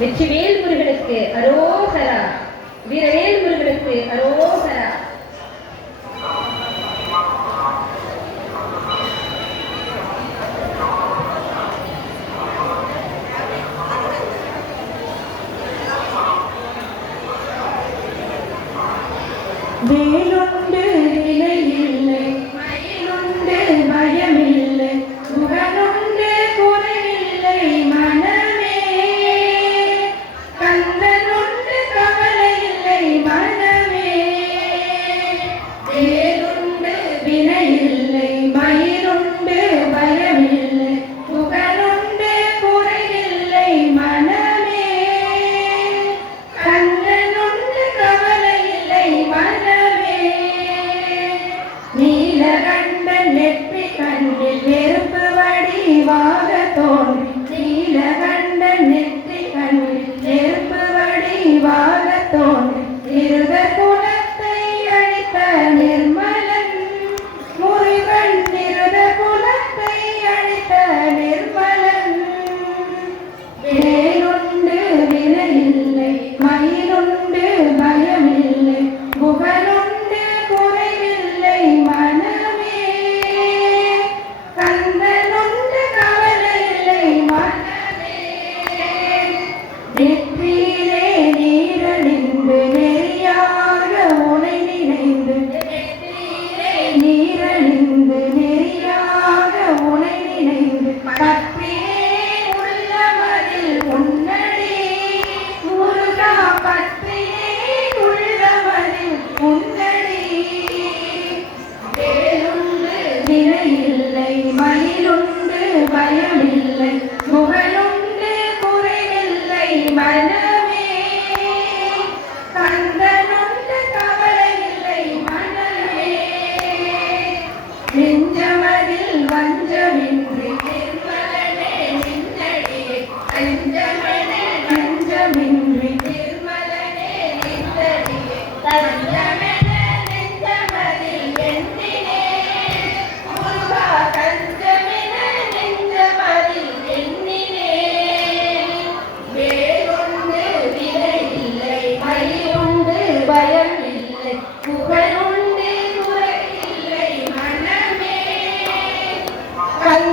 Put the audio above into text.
வெற்றிவேல் முருகனுக்கு அரோசரா வீரவேல் முருகனுக்கு அரோசரா வேலு don't மயிலுண்டு பயமில்லை முகலுண்டு குறைவில்லை மன கல்